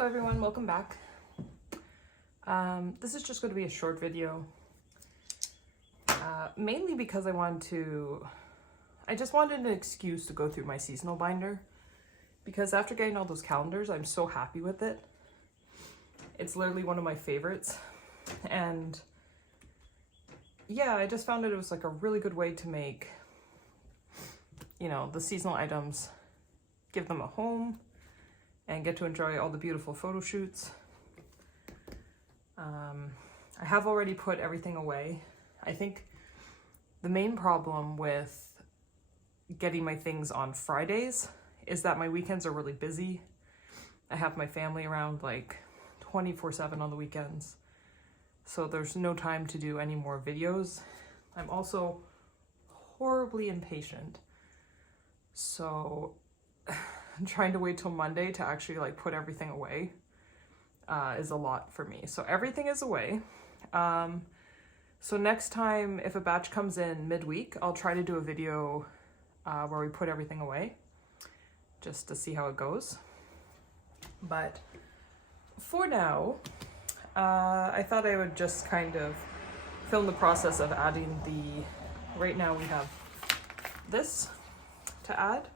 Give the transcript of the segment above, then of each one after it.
Hello everyone, welcome back. This is just going to be a short video, mainly because I just wanted an excuse to go through my seasonal binder, because after getting all those calendars, I'm so happy with it. It's literally one of my favorites, and yeah, I just found it was like a really good way to make, the seasonal items, give them a home, and get to enjoy all the beautiful photo shoots. I have already put everything away. I think the main problem with getting my things on Fridays is that my weekends are really busy. I have my family around like 24/7 on the weekends, so there's no time to do any more videos. I'm also horribly impatient, so trying to wait till Monday to actually like put everything away is a lot for me. So everything is away. So next time, if a batch comes in midweek, I'll try to do a video where we put everything away just to see how it goes. But for now, I thought I would just kind of film the process of adding right now we have this to add.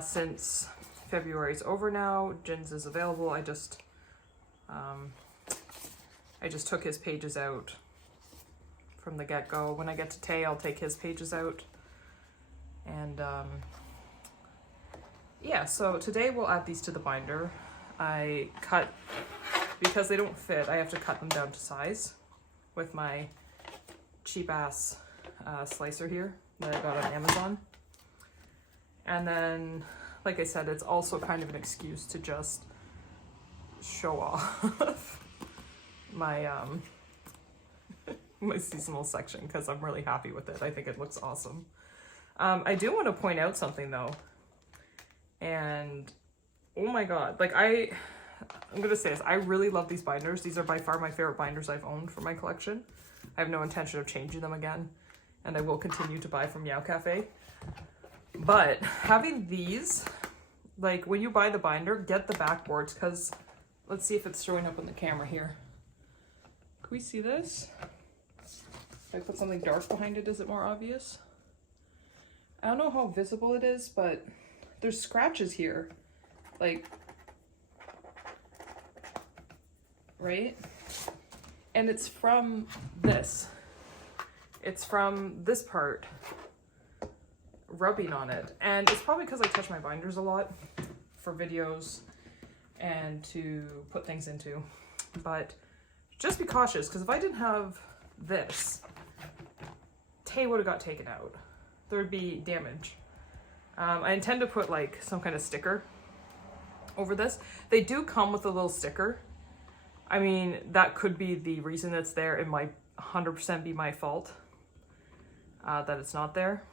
Since February's over now, Jin's is available. I just took his pages out from the get-go. When I get to Tae, I'll take his pages out. And yeah, so today we'll add these to the binder. I cut, because they don't fit, I have to cut them down to size with my cheap-ass slicer here that I got on Amazon. And then, like I said, it's also kind of an excuse to just show off my my seasonal section, because I'm really happy with it. I think it looks awesome. I do want to point out something though, and oh my god, like I'm gonna say this, I really love these binders. These are by far my favorite binders I've owned for my collection. I have no intention of changing them again, and I will continue to buy from Meow Cafe. But having these, like when you buy the binder, get the backboards, because let's see if it's showing up on the camera here. Can we see this? If I put something dark behind it, is it more obvious? I don't know how visible it is, but there's scratches here, like, right? And it's from this. It's from this part rubbing on it, and it's probably because I touch my binders a lot for videos and to put things into. But just be cautious, because if I didn't have this, Tae would have got taken out. There would be damage. I intend to put like some kind of sticker over this. They do come with a little sticker. I mean, that could be the reason it's there. It might 100% be my fault that it's not there.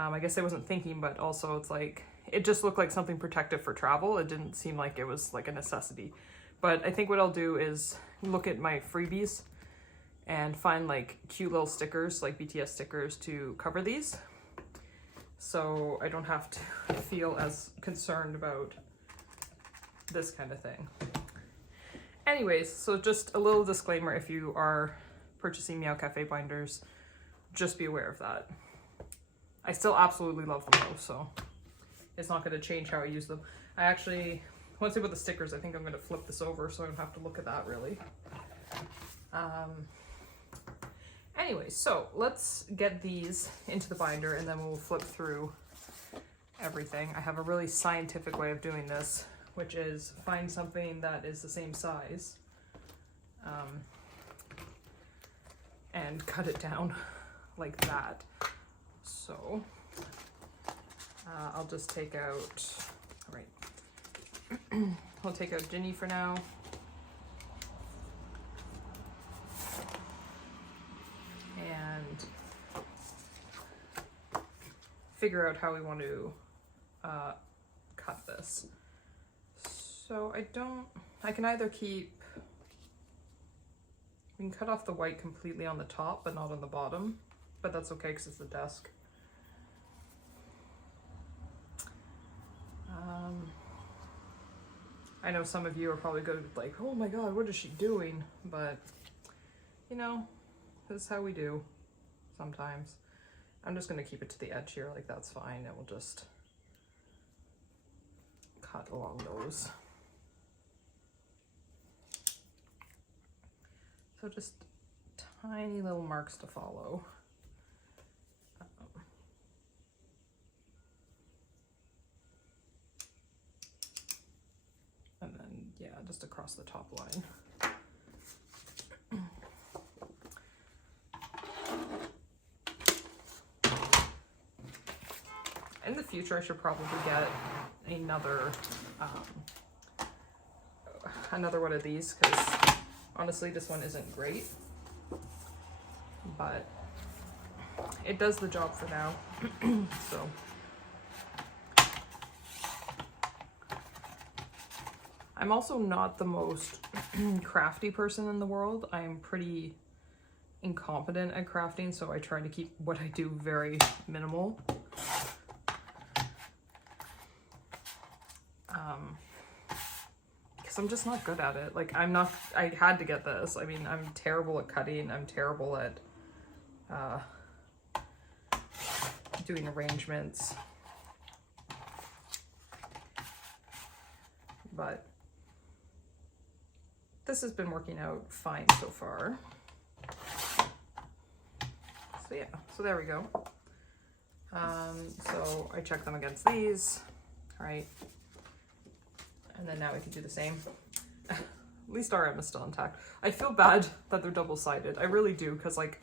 I guess I wasn't thinking, but also it's like, it just looked like something protective for travel. It didn't seem like it was like a necessity. But I think what I'll do is look at my freebies and find like cute little stickers, like BTS stickers, to cover these, so I don't have to feel as concerned about this kind of thing. Anyways, so just a little disclaimer, if you are purchasing Meow Cafe binders, just be aware of that. I still absolutely love them though, so it's not going to change how I use them. I actually, once I put the stickers, I think I'm going to flip this over so I don't have to look at that really. Anyway, so let's get these into the binder and then we'll flip through everything. I have a really scientific way of doing this, which is find something that is the same size and cut it down like that. So I'll just take out, all right, I'll take out Ginny for now. And figure out how we want to cut this. So I can either we can cut off the white completely on the top, but not on the bottom, but that's okay because it's the desk. I know some of you are probably going to be like, oh my god, what is she doing? But, you know, this is how we do sometimes. I'm just going to keep it to the edge here, like that's fine. And we'll just cut along those. So just tiny little marks to follow. And then, yeah, just across the top line. In the future, I should probably get another one of these, because honestly, this one isn't great, but it does the job for now. So I'm also not the most crafty person in the world. I'm pretty incompetent at crafting, so I try to keep what I do very minimal. Because I'm just not good at it. Like, I had to get this. I mean, I'm terrible at cutting. I'm terrible at doing arrangements. But this has been working out fine so far. So yeah, so there we go. So I check them against these, right? And then now we can do the same. At least RM is still intact. I feel bad that they're double-sided. I really do, because like,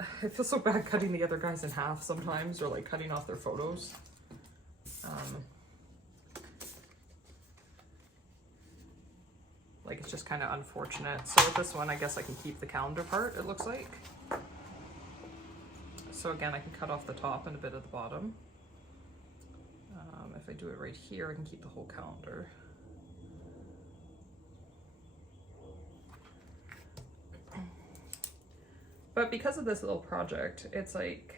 I feel so bad cutting the other guys in half sometimes, or like cutting off their photos. Like, it's just kind of unfortunate. So with this one, I guess I can keep the calendar part, it looks like. So again, I can cut off the top and a bit of the bottom. If I do it right here, I can keep the whole calendar. But because of this little project, it's like,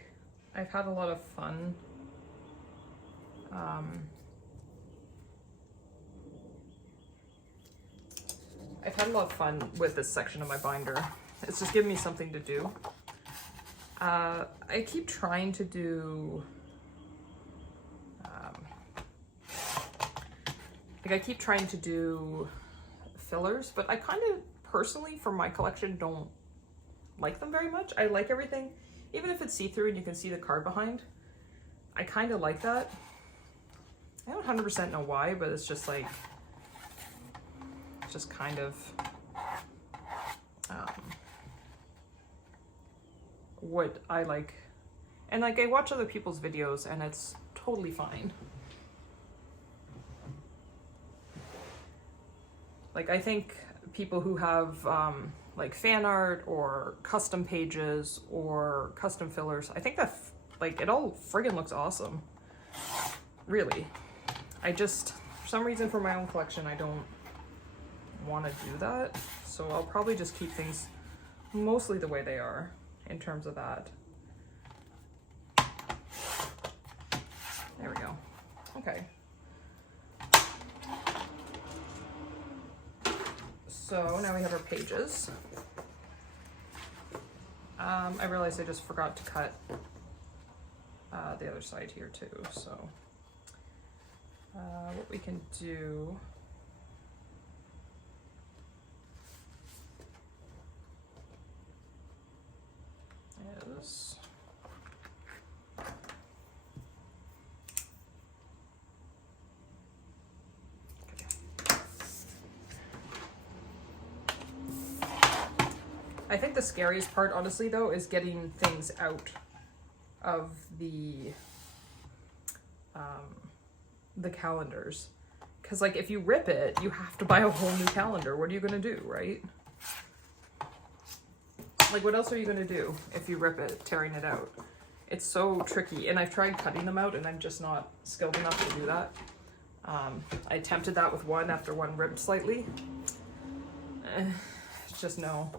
I've had a lot of fun. I've had a lot of fun with this section of my binder. It's just giving me something to do. I keep trying to do, I keep trying to do fillers, but I kind of personally, for my collection, don't like them very much. I like everything, even if it's see-through and you can see the card behind. I kind of like that. I don't 100% know why, but it's just like, just kind of what I like. And like, I watch other people's videos and it's totally fine. Like, I think people who have like fan art or custom pages or custom fillers, I think that like it all friggin' looks awesome. Really. I just, for some reason, for my own collection, I don't want to do that. So I'll probably just keep things mostly the way they are in terms of that. There we go. Okay. So now we have our pages. I realized I just forgot to cut the other side here too. So what we can do is I think the scariest part, honestly, though, is getting things out of the calendars. Because, like, if you rip it, you have to buy a whole new calendar. What are you going to do, right? Like, what else are you going to do if you rip it, tearing it out? It's so tricky. And I've tried cutting them out, and I'm just not skilled enough to do that. I attempted that with one after one ripped slightly. It's just no.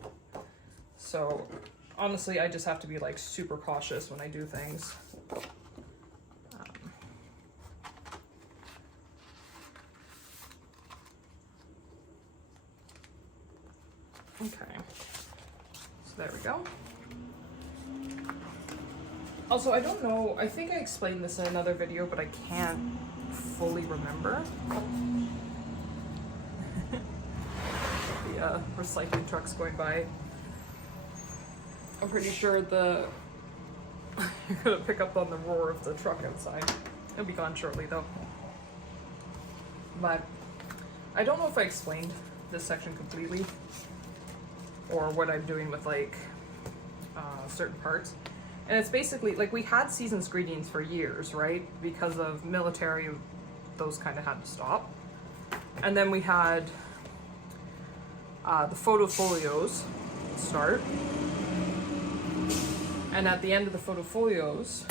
So honestly, I just have to be like super cautious when I do things. Okay, so there we go. Also, I don't know, I think I explained this in another video, but I can't fully remember. The recycling truck's going by. I'm pretty sure you're gonna pick up on the roar of the truck outside. It'll be gone shortly though. But I don't know if I explained this section completely, or what I'm doing with like certain parts. And it's basically like we had season's greetings for years, right? Because of military, those kind of had to stop. And then we had the photo folios start. And at the end of the photo folios,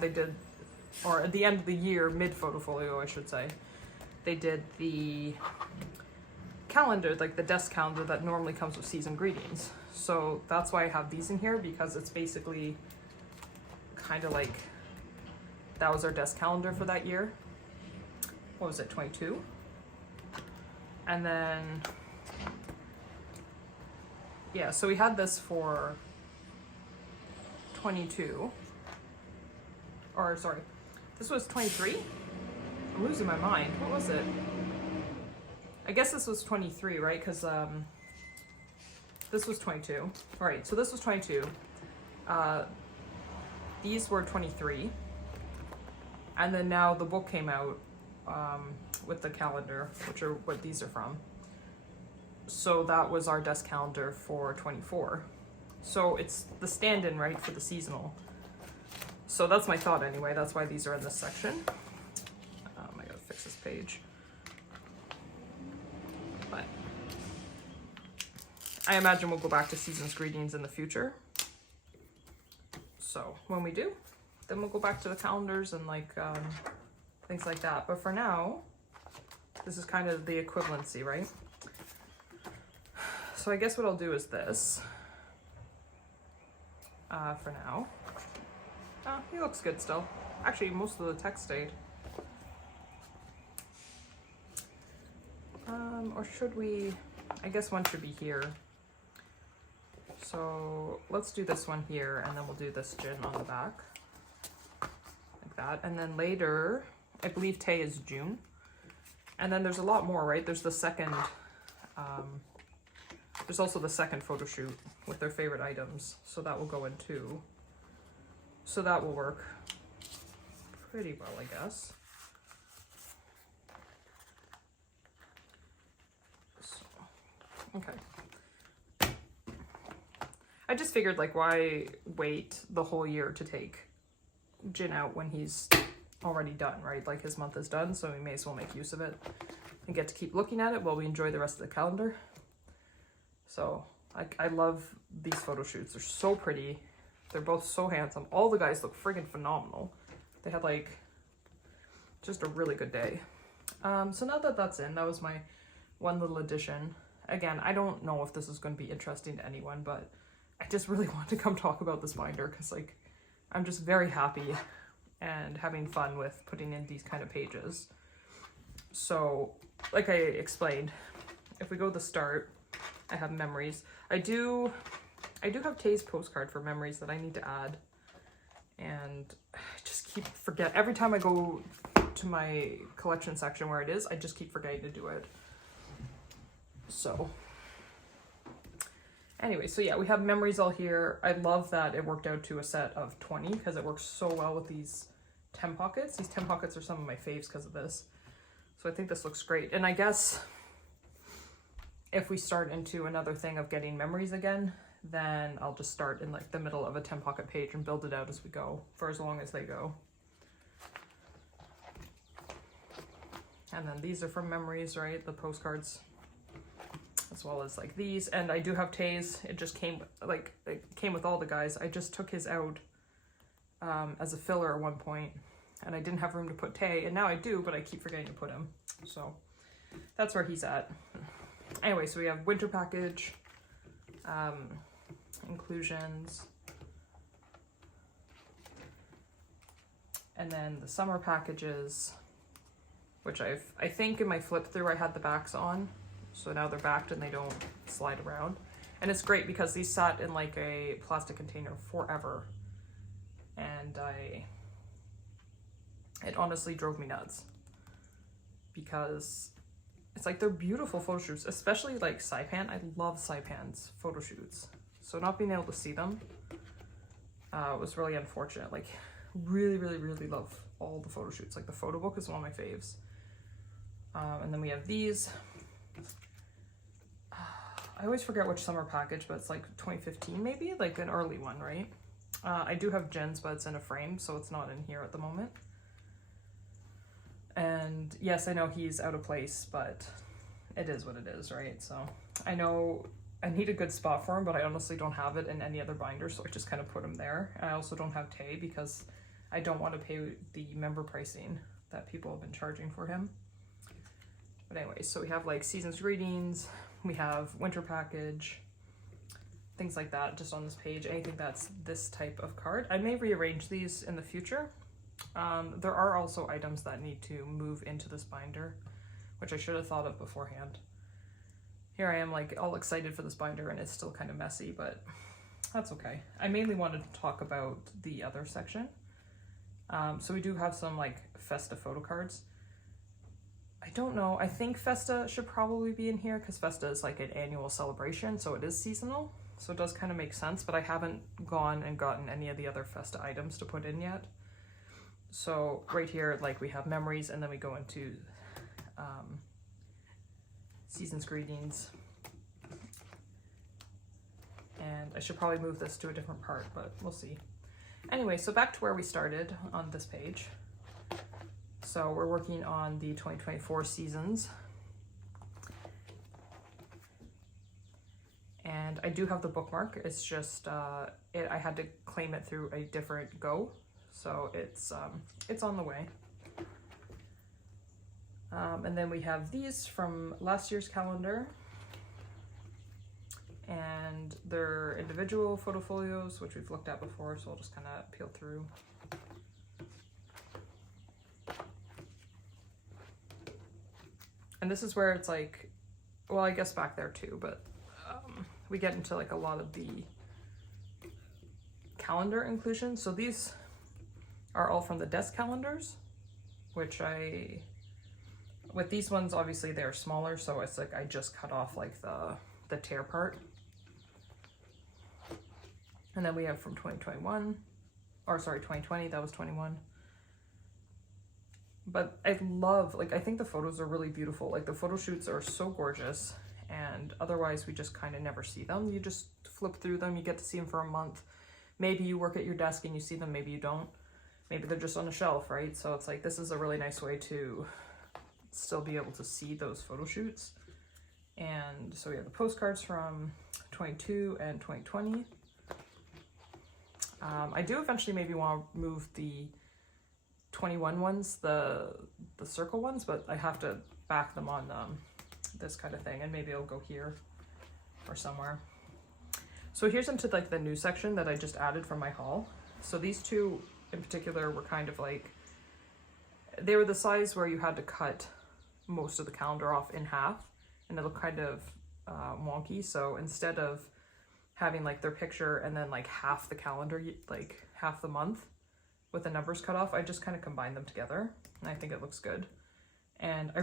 they did, or at the end of the year, mid photo folio, I should say, they did the calendar, like the desk calendar that normally comes with season greetings. So that's why I have these in here, because it's basically kind of like, that was our desk calendar for that year. What was it, 22? And then, yeah, so we had this for 22. Or sorry, this was 23? I'm losing my mind. What was it? I guess this was 23, right? Because this was 22. All right, so this was 22. These were 23. And then now the book came out with the calendar, which are what these are from. So that was our desk calendar for 24. So it's the stand-in, right, for the seasonal. So that's my thought anyway. That's why these are in this section. I gotta fix this page. But I imagine we'll go back to season's greetings in the future. So when we do, then we'll go back to the calendars and like things like that. But for now, this is kind of the equivalency, right? So I guess what I'll do is this. For now. He looks good still. Actually, most of the text stayed. Or should we, I guess one should be here. So let's do this one here, and then we'll do this Jin on the back. Like that. And then later, I believe Tae is June. And then there's a lot more, right? There's the second, there's also the second photo shoot with their favorite items. So that will go in too. So that will work pretty well, I guess. So, okay. I just figured, like, why wait the whole year to take Jin out when he's already done, right? Like, his month is done, so we may as well make use of it and get to keep looking at it while we enjoy the rest of the calendar. So, I love these photo shoots. They're so pretty. They're both so handsome. All the guys look friggin' phenomenal. They had, like, just a really good day. So now that that's in, that was my one little addition. Again, I don't know if this is going to be interesting to anyone, but I just really want to come talk about this binder because, like, I'm just very happy and having fun with putting in these kind of pages. So, like I explained, if we go to the start, I have memories. I do have Tae's postcard for memories that I need to add. And I just keep forget every time I go to my collection section where it is, I just keep forgetting to do it. So anyway, so yeah, we have memories all here. I love that it worked out to a set of 20 because it works so well with these 10 pockets. These 10 pockets are some of my faves because of this. So I think this looks great. And I guess if we start into another thing of getting memories again, then I'll just start in like the middle of a 10 pocket page and build it out as we go for as long as they go. And then these are from memories, right? The postcards, as well as like these. And I do have Tae's. It just came, like, it came with all the guys. I just took his out as a filler at one point, and I didn't have room to put Tae, and now I do, but I keep forgetting to put him. So that's where he's at. Anyway, so we have winter package, inclusions, and then the summer packages, which I think in my flip through I had the backs on, So now they're backed and they don't slide around. And it's great because these sat in like a plastic container forever. And it honestly drove me nuts. Because it's like they're beautiful photo shoots, especially like Saipan. I love Saipan's photo shoots. So not being able to see them was really unfortunate. Like really, really, really love all the photo shoots. Like the photo book is one of my faves. And then we have these. I always forget which summer package, but it's like 2015 maybe, like an early one, right? I do have Jen's, but it's in a frame, so it's not in here at the moment. And yes, I know he's out of place, but it is what it is, right? So I know I need a good spot for him, but I honestly don't have it in any other binder, so I just kind of put him there. I also don't have Tae because I don't want to pay the member pricing that people have been charging for him. But anyway, so we have like Season's Greetings, we have Winter Package, things like that just on this page. Anything that's this type of card. I may rearrange these in the future. There are also items that need to move into this binder, which I should have thought of beforehand. Here I am like all excited for this binder and it's still kind of messy, but that's okay. I mainly wanted to talk about the other section. So we do have some like Festa photo cards. I don't know, I think Festa should probably be in here because Festa is like an annual celebration, so it is seasonal. So it does kind of make sense, but I haven't gone and gotten any of the other Festa items to put in yet. So right here, like we have Memories, and then we go into Season's Greetings. And I should probably move this to a different part, but we'll see. Anyway, so back to where we started on this page. So we're working on the 2024 seasons. And I do have the bookmark. It's just, I had to claim it through a different Go. So it's on the way. And then we have these from last year's calendar. And they're individual photofolios, which we've looked at before, so I'll just kind of peel through. And this is where it's like, well, I guess back there too, but we get into like a lot of the calendar inclusions. So these are all from the desk calendars, which with these ones, obviously they're smaller, so it's like I just cut off like the tear part. And then we have from 2021, or sorry, 2020, that was 21. But I love, like, I think the photos are really beautiful. Like the photo shoots are so gorgeous, and otherwise we just kind of never see them. You just flip through them, you get to see them for a month. Maybe you work at your desk and you see them, maybe you don't. Maybe they're just on a shelf, right? So it's like, this is a really nice way to still be able to see those photo shoots. And so we have the postcards from 22 and 2020. I do eventually maybe want to move the 21 ones, the circle ones, but I have to back them on this kind of thing, and maybe it'll go here or somewhere. So here's into like the new section that I just added from my haul. So these two in particular were kind of like, they were the size where you had to cut most of the calendar off in half, and it looked kind of wonky. So instead of having like their picture and then like half the calendar, like half the month with the numbers cut off, I just kind of combined them together, and I think it looks good. And I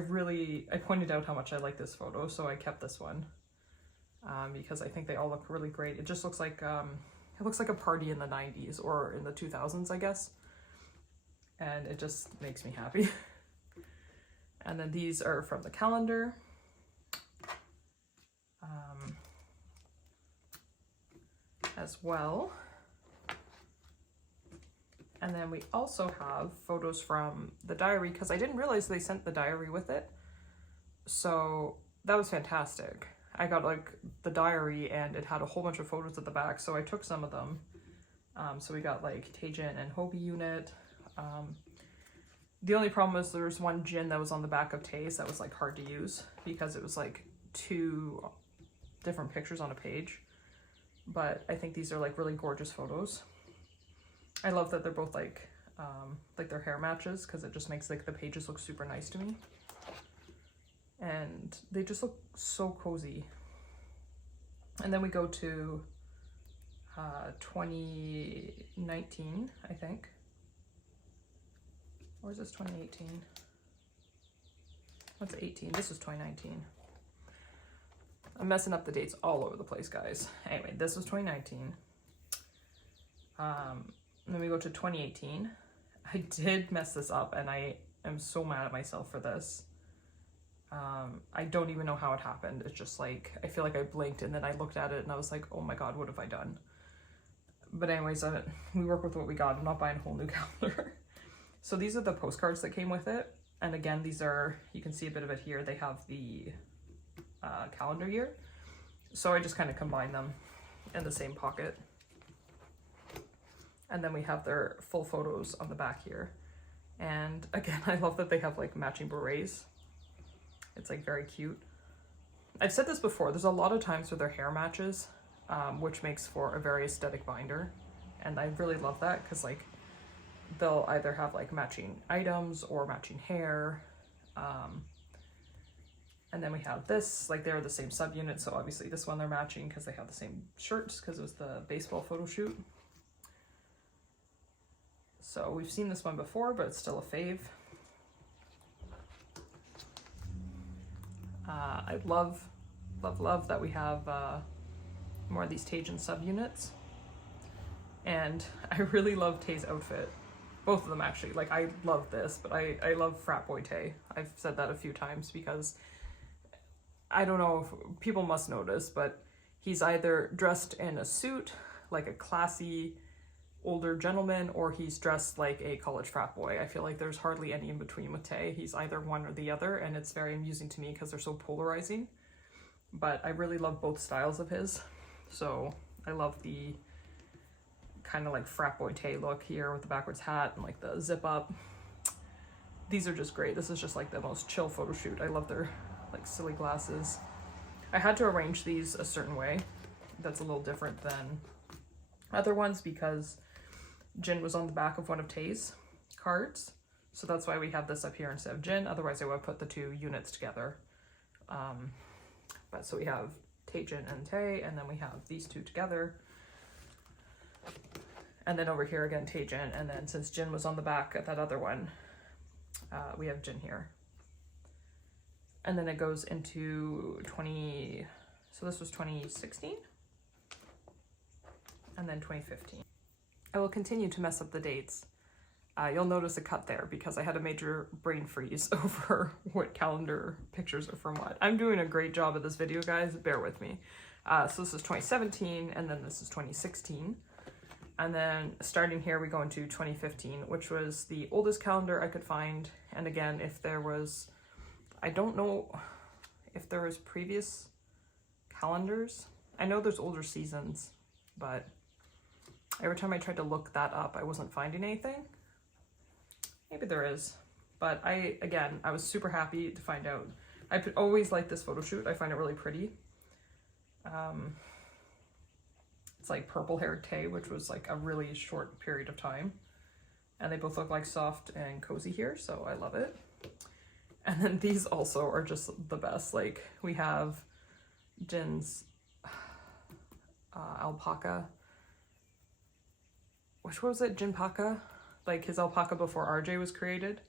pointed out how much I like this photo, so I kept this one because I think they all look really great. It just looks like it looks like a party in the 90s or in the 2000s, I guess, and it just makes me happy. And then these are from the calendar. As well. And then we also have photos from the diary, because I didn't realize they sent the diary with it. So that was fantastic. I got like the diary and it had a whole bunch of photos at the back, so I took some of them. So we got like Taejin and Hobie unit. The only problem was there was one Jin that was on the back of Tae's that was like hard to use because it was like 2 different pictures on a page. But I think these are like really gorgeous photos. I love that they're both like their hair matches, because it just makes like the pages look super nice to me. And and they just look so cozy. And then we go to 2019, I think. Or is this 2018? What's 18? This was 2019. I'm messing up the dates all over the place, guys. Anyway, this was 2019. Then we go to 2018. I did mess this up, and I am so mad at myself for this. I don't even know how it happened. It's just like, I feel like I blinked and then I looked at it and I was like, oh my god, what have I done? But anyways, we work with what we got. I'm not buying a whole new calendar. So these are the postcards that came with it. And again, these are, you can see a bit of it here. They have the calendar year. So I just kind of combine them in the same pocket. And then we have their full photos on the back here. And again, I love that they have like matching berets. It's like very cute. I've said this before, there's a lot of times where their hair matches, which makes for a very aesthetic binder. And I really love that because like they'll either have like matching items or matching hair. And then we have this, like they're the same subunit, so obviously this one they're matching because they have the same shirts because it was the baseball photo shoot. So we've seen this one before, but it's still a fave. I love that we have more of these Taejin subunits. And I really love Tae's outfit. Both of them actually. Like I love this, but I love Frat Boy Tae. I've said that a few times because I don't know if people must notice, but he's either dressed in a suit, like a classy older gentleman, or he's dressed like a college frat boy. I feel like there's hardly any in between with Tae. He's either one or the other, and it's very amusing to me because they're so polarizing. But I really love both styles of his. So I love the kind of like frat boy Tae look here with the backwards hat and like the zip up. These are just great. This is just like the most chill photo shoot. I love their like silly glasses. I had to arrange these a certain way that's a little different than other ones because Jin was on the back of one of Tae's cards, so that's why we have this up here instead of Jin. Otherwise I would have put the two units together. But so we have Taejin and Tae, and then we have these two together, and then over here again Taejin, and then since Jin was on the back at that other one, we have Jin here. And then it goes into so this was 2016 and then 2015. I will continue to mess up the dates. You'll notice a cut there because I had a major brain freeze over what calendar pictures are from what. I'm doing a great job of this video, guys. Bear with me. So this is 2017, and then this is 2016. And then starting here, we go into 2015, which was the oldest calendar I could find. And again, if there was, I don't know if there was previous calendars. I know there's older seasons, but every time I tried to look that up, I wasn't finding anything. Maybe there is, but I was super happy to find out. I always like this photo shoot. I find it really pretty. It's like purple haired Tae, which was like a really short period of time. And they both look like soft and cozy here, so I love it. And then these also are just the best. Like we have Jin's alpaca. Which was it? Jinpaca? Like his alpaca before RJ was created.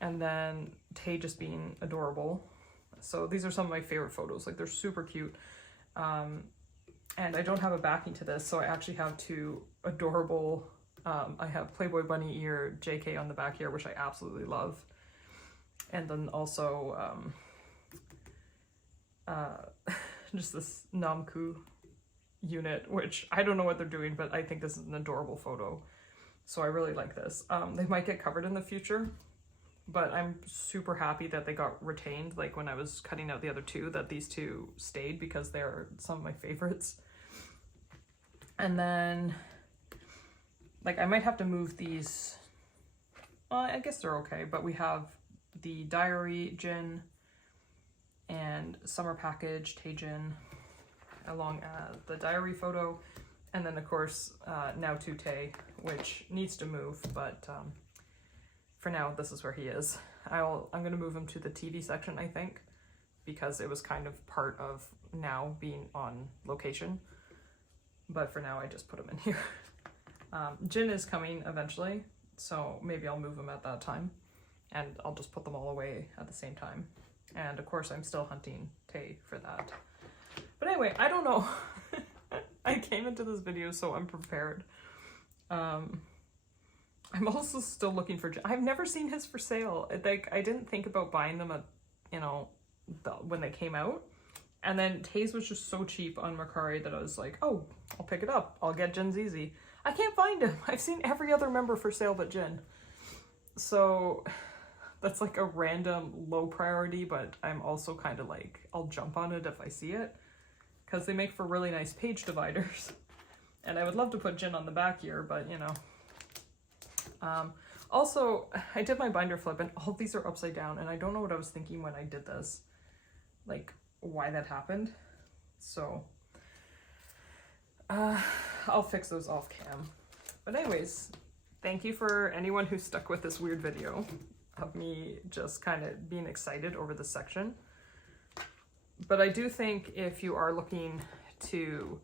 And then Tae just being adorable. So these are some of my favorite photos. Like they're super cute. And I don't have a backing to this, so I actually have two adorable, I have Playboy bunny ear JK on the back here, which I absolutely love. And then also just this Namku unit, which I don't know what they're doing, but I think this is an adorable photo. So I really like this. They might get covered in the future, but I'm super happy that they got retained. Like when I was cutting out the other two, that these two stayed because they're some of my favorites. And then, like I might have to move these. Well, I guess they're okay, but we have the diary Jin and summer package Taejin along the diary photo, and then of course now to Tae, which needs to move, but for now this is where he is. I'm gonna move him to the TV section, I think, because it was kind of part of now being on location. But for now, I just put them in here. Jin is coming eventually, so maybe I'll move them at that time. And I'll just put them all away at the same time. And of course, I'm still hunting Tae for that. But anyway, I don't know. I came into this video so unprepared. I'm also still looking for Jin. I've never seen his for sale. Like, I didn't think about buying them at, you know, when they came out. And then Tae's was just so cheap on Mercari that I was like, oh, I'll pick it up. I'll get Jin's easy. I can't find him. I've seen every other member for sale but Jin. So that's like a random low priority, but I'm also kind of like, I'll jump on it if I see it, because they make for really nice page dividers. And I would love to put Jin on the back here, but you know. Also, I did my binder flip and all of these are upside down, and I don't know what I was thinking when I did this, like why that happened. So I'll fix those off cam. But anyways, thank you for anyone who stuck with this weird video of me just kind of being excited over this section. But I do think if you are looking to,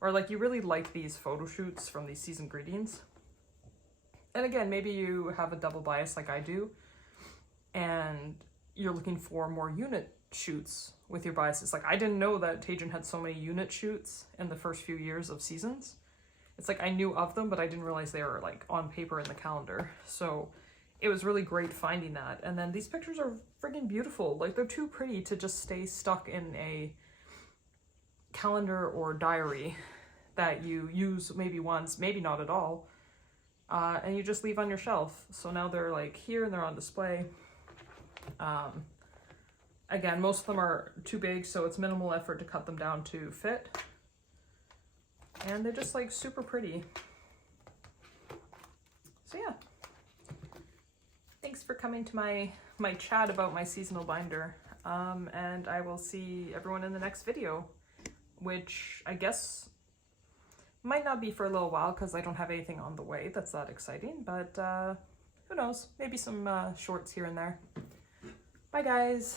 or like you really like these photo shoots from these season greetings, and again, maybe you have a double bias like I do, and you're looking for more unit shoots with your biases. Like, I didn't know that Taejin had so many unit shoots in the first few years of seasons. It's like I knew of them, but I didn't realize they were like on paper in the calendar. So it was really great finding that. And then these pictures are friggin' beautiful. Like, they're too pretty to just stay stuck in a calendar or diary that you use maybe once, maybe not at all, and you just leave on your shelf. So now they're like here and they're on display. Again, most of them are too big, so it's minimal effort to cut them down to fit. And they're just like super pretty. So yeah. Thanks for coming to my chat about my seasonal binder. And I will see everyone in the next video, which I guess might not be for a little while because I don't have anything on the way that's that exciting, but who knows? Maybe some shorts here and there. Bye guys.